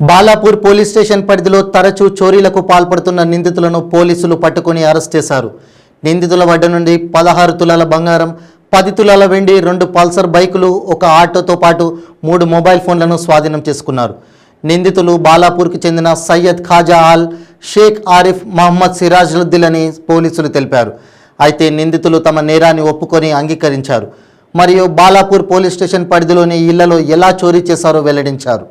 Balapur police station పరిధిలో తరచూ చోరీలకు పాల్పడుతున్న నిందితులను పోలీసులు పట్టుకుని అరెస్ట్ చేశారు. నిందితుల వద్ద నుండి 16 తులాల బంగారం, 10 తులాల వెండి, 2 పల్సర్ బైకులు, ఒక ఆటోతో పాటు 3 మొబైల్ ఫోన్లను స్వాధీనం చేసుకున్నారు. నిందితులు బాలాపూర్కు చెందిన సయ్యద్ ఖాజా ఆల్, షేక్ ఆరిఫ్, మహమ్మద్ సిరాజుద్దీన్ అని పోలీసులు తెలిపారు. అయితే నిందితులు తమ నేరాన్ని ఒప్పుకొని అంగీకరించారు. మరియు బాలాపూర్ పోలీస్ స్టేషన్ పరిధిలోని ఇళ్లలో ఎలా చోరీ చేశారో వెల్లడించారు.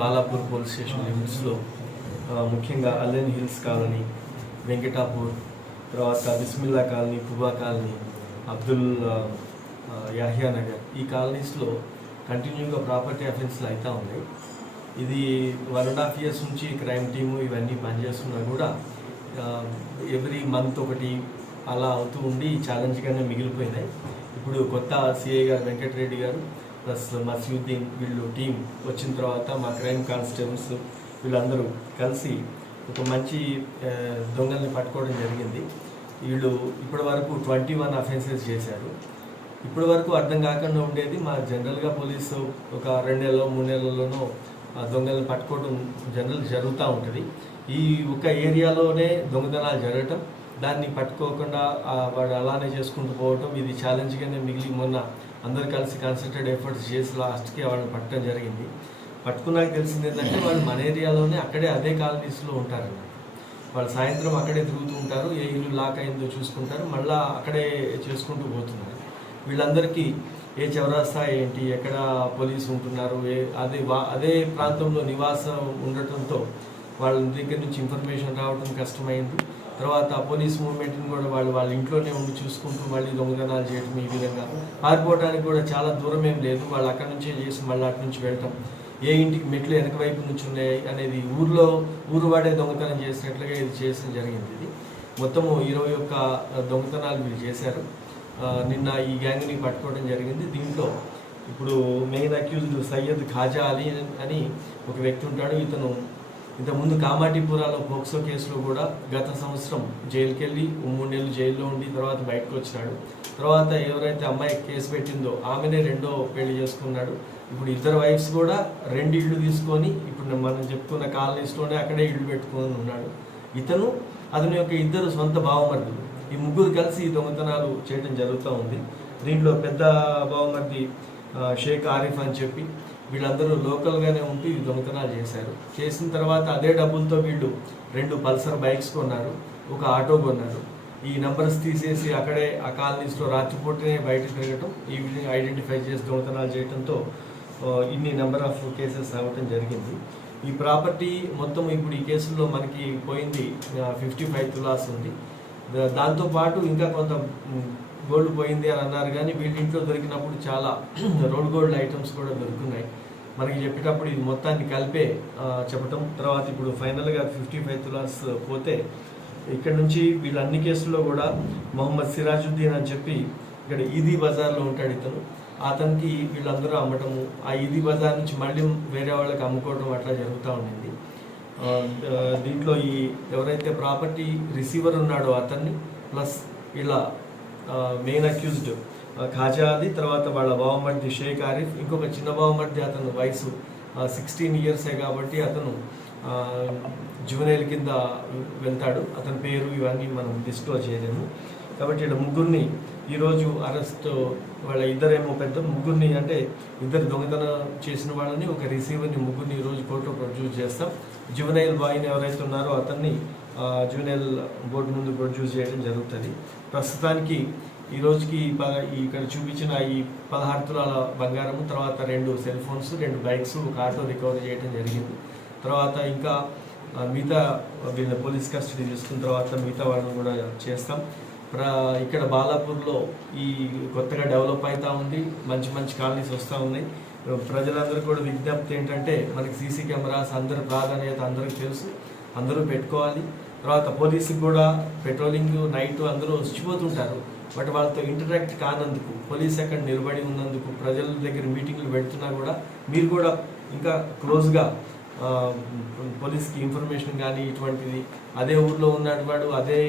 బాలాపూర్ పోలీస్ స్టేషన్ లిమిట్స్లో ముఖ్యంగా అల్లెన్ హిల్స్ కాలనీ, వెంకటాపూర్, తర్వాత బిస్మిల్లా కాలనీ, పుబా కాలనీ, అబ్దుల్ యాహియా నగర్, ఈ కాలనీస్లో కంటిన్యూగా ప్రాపర్టీ అఫెన్స్లు అవుతూ ఉన్నాయి. ఇది 1.5 years నుంచి క్రైమ్ టీము ఇవన్నీ పనిచేస్తున్నా కూడా ఎవ్రీ మంత్ ఒకటి అలా అవుతూ ఉండి ఛాలెంజ్గానే మిగిలిపోయినాయి. ఇప్పుడు కొత్త సిఐ గారు వెంకటరెడ్డి గారు ప్లస్ మసీద్దీన్ వీళ్ళు టీం వచ్చిన తర్వాత మా క్రైమ్ కానిస్టేబుల్స్ వీళ్ళందరూ కలిసి ఒక మంచి దొంగల్ని పట్టుకోవడం జరిగింది. వీళ్ళు ఇప్పటి వరకు 21 అఫెన్సెస్ చేశారు. ఇప్పటి వరకు అర్థం కాకుండా ఉండేది, మా జనరల్గా పోలీసు ఒక 2 నెలల్లో 3 నెలల్లోనో దొంగల్ని పట్టుకోవడం జరుగుతూ ఉంటుంది. ఈ ఒక ఏరియాలోనే దొంగతనాలు జరగటం, దాన్ని పట్టుకోకుండా వాడు అలానే చేసుకుంటూ పోవటం, ఇది ఛాలెంజ్గానే మిగిలి మొన్న అందరు కలిసి కాన్సన్ట్రేట్ ఎఫర్ట్స్ చేసి లాస్ట్కి వాళ్ళని పట్టడం జరిగింది. పట్టుకున్నాక తెలిసింది ఏంటంటే వాళ్ళు మన ఏరియాలోనే అక్కడే అదే కాలనీస్లో ఉంటారన్నమాట. వాళ్ళు సాయంత్రం అక్కడే తిరుగుతూ ఉంటారు, ఏ ఇల్లు లాక్ అయిందో చూసుకుంటారు, మళ్ళీ అక్కడే చేసుకుంటూ పోతున్నారు. వీళ్ళందరికీ ఏ చౌరాస్తా ఏంటి, ఎక్కడ పోలీసు ఉంటున్నారు, అదే ప్రాంతంలో నివాసం ఉండటంతో వాళ్ళ దగ్గర నుంచి ఇన్ఫర్మేషన్ రావడం కష్టమైంది. తర్వాత పోలీస్ మూవ్మెంట్ని కూడా వాళ్ళ ఇంట్లోనే ఉండి చూసుకుంటూ మళ్ళీ దొంగతనాలు చేయడం, ఈ విధంగా పారిపోవడానికి కూడా చాలా దూరం ఏం లేదు. వాళ్ళు అక్కడి నుంచే చేసి మళ్ళీ అటు నుంచి వెళ్ళటం, ఏ ఇంటికి మెట్లు వెనక వైపు నుంచి ఉన్నాయి అనేది ఊరు వాడే దొంగతనం చేసినట్లుగా ఇది చేసడం జరిగింది. ఇది మొత్తము 21 దొంగతనాలు వీళ్ళు చేశారు. నిన్న ఈ గ్యాంగ్ని పట్టుకోవడం జరిగింది. దీంట్లో ఇప్పుడు మెయిన్ అక్యూజ్డ్ సయ్యద్ ఖాజా అలీ అని ఒక వ్యక్తి ఉంటాడు. ఇతను ఇంతకుముందు కామాటిపురాలో పోక్సో కేసులో కూడా గత సంవత్సరం జైలుకి వెళ్ళి 3 నెలలు జైల్లో ఉండి తర్వాత బయటకు వచ్చినాడు. తర్వాత ఎవరైతే అమ్మాయి కేసు పెట్టిందో ఆమెనే రెండో పెళ్లి చేసుకున్నాడు. ఇప్పుడు ఇద్దరు వైఫ్స్ కూడా 2 ఇళ్ళు తీసుకొని ఇప్పుడు మనం చెప్పుకున్న కాలనీస్లోనే అక్కడే ఇళ్ళు పెట్టుకొని ఉన్నాడు. అతని యొక్క 2 సొంత బావమరుదులు ఈ ముగ్గురు కలిసి ఈ దొంగతనాలు చేయడం జరుగుతూ ఉంది. దీంట్లో పెద్ద బావమర్ది షేక్ ఆరిఫ్ అని చెప్పి వీళ్ళందరూ లోకల్గానే ఉంటూ ఈ దొంగతనాలు చేశారు. చేసిన తర్వాత అదే డబ్బులతో వీళ్ళు 2 పల్సర్ బైక్స్ కొన్నారు, ఒక ఆటో కొన్నారు. ఈ నెంబర్స్ తీసేసి అక్కడే ఆ కాలనీస్లో రాత్రిపూటనే బయట తిరగటం, ఈ విధంగా ఐడెంటిఫై చేసి దొంగతనాలు చేయడంతో ఇన్ని నెంబర్ ఆఫ్ కేసెస్ అవ్వటం జరిగింది. ఈ ప్రాపర్టీ మొత్తం ఇప్పుడు ఈ కేసులో మనకి పోయింది 55 తులాస్ ఉంది. దాంతోపాటు ఇంకా కొంత గోల్డ్ పోయింది అని అన్నారు, కానీ వీళ్ళింట్లో దొరికినప్పుడు చాలా రోడ్ గోల్డ్ ఐటమ్స్ కూడా దొరుకున్నాయి. మనకి చెప్పేటప్పుడు ఇది మొత్తాన్ని కలిపే చెప్పటం. తర్వాత ఇప్పుడు ఫైనల్గా 55 తులాస్ పోతే ఇక్కడ నుంచి వీళ్ళ అన్ని కేసుల్లో కూడా మొహమ్మద్ సిరాజుద్దీన్ అని చెప్పి ఇక్కడ ఈదీ బజార్లో ఉంటాడు ఇతను. అతనికి వీళ్ళందరూ అమ్మటము, ఆ ఈదీ బజార్ నుంచి మళ్ళీ వేరే వాళ్ళకి అమ్ముకోవడం అట్లా జరుగుతూ ఉండింది. దీంట్లో ఈ ఎవరైతే ప్రాపర్టీ రిసీవర్ ఉన్నాడో అతన్ని ప్లస్ ఇలా మెయిన్ అక్యూజ్డ్ ఖాజా అలీ, తర్వాత వాళ్ళ బావమర్ది షేక్ ఆరిఫ్, ఇంకొక చిన్న బావమర్ది అతను వయసు 16 ఇయర్సే కాబట్టి అతను జువెనైల్ కింద వెళ్తాడు. అతని పేరు ఇవన్నీ మనం డిస్క్లోజ్ చేయలేము. కాబట్టి వీళ్ళ ముగ్గురిని ఈరోజు అరెస్ట్, వాళ్ళ ఇద్దరేమో పెద్ద ముగ్గురిని అంటే ఇద్దరు దొంగతనం చేసిన వాళ్ళని, ఒక రిసీవర్ని, ముగ్గురిని ఈరోజు కోర్టులో ప్రొడ్యూస్ చేస్తాం. జువెనైల్ బాయ్ని ఎవరైతే ఉన్నారో అతన్ని జువెనైల్ బోర్డు ముందు ప్రొడ్యూస్ చేయడం జరుగుతుంది. ప్రస్తుతానికి ఈ రోజుకి ఇక్కడ చూపించిన ఈ 16 తులాల బంగారము, తర్వాత 2 సెల్ ఫోన్స్, 2 బైక్స్, ఒక ఆటో రికవరీ చేయడం జరిగింది. తర్వాత ఇంకా మిగతా వీళ్ళ పోలీస్ కస్టడీ తీసుకున్న తర్వాత మిగతా వాళ్ళని కూడా చేస్తాం. ఇక్కడ బాలాపూర్లో ఈ కొత్తగా డెవలప్ అవుతూ ఉంది, మంచి మంచి కాలనీస్ వస్తూ ఉన్నాయి. ప్రజలందరూ కూడా విజ్ఞప్తి ఏంటంటే మనకి సీసీ కెమెరాస్ అందరి ప్రాధాన్యత అందరికీ తెలుసు, అందరూ పెట్టుకోవాలి. తర్వాత పోలీసుకి కూడా పెట్రోలింగ్ నైట్ అందరూ వచ్చిపోతుంటారు, బట్ వాళ్ళతో ఇంటరాక్ట్ కానందుకు, పోలీస్ అక్కడ నిలబడి ఉన్నందుకు, ప్రజల దగ్గర మీటింగ్లు పెడుతున్నా కూడా మీరు కూడా ఇంకా క్లోజ్గా పోలీస్కి ఇన్ఫర్మేషన్ కానీ ఇటువంటిది, అదే ఊర్లో ఉన్నవాడు అదే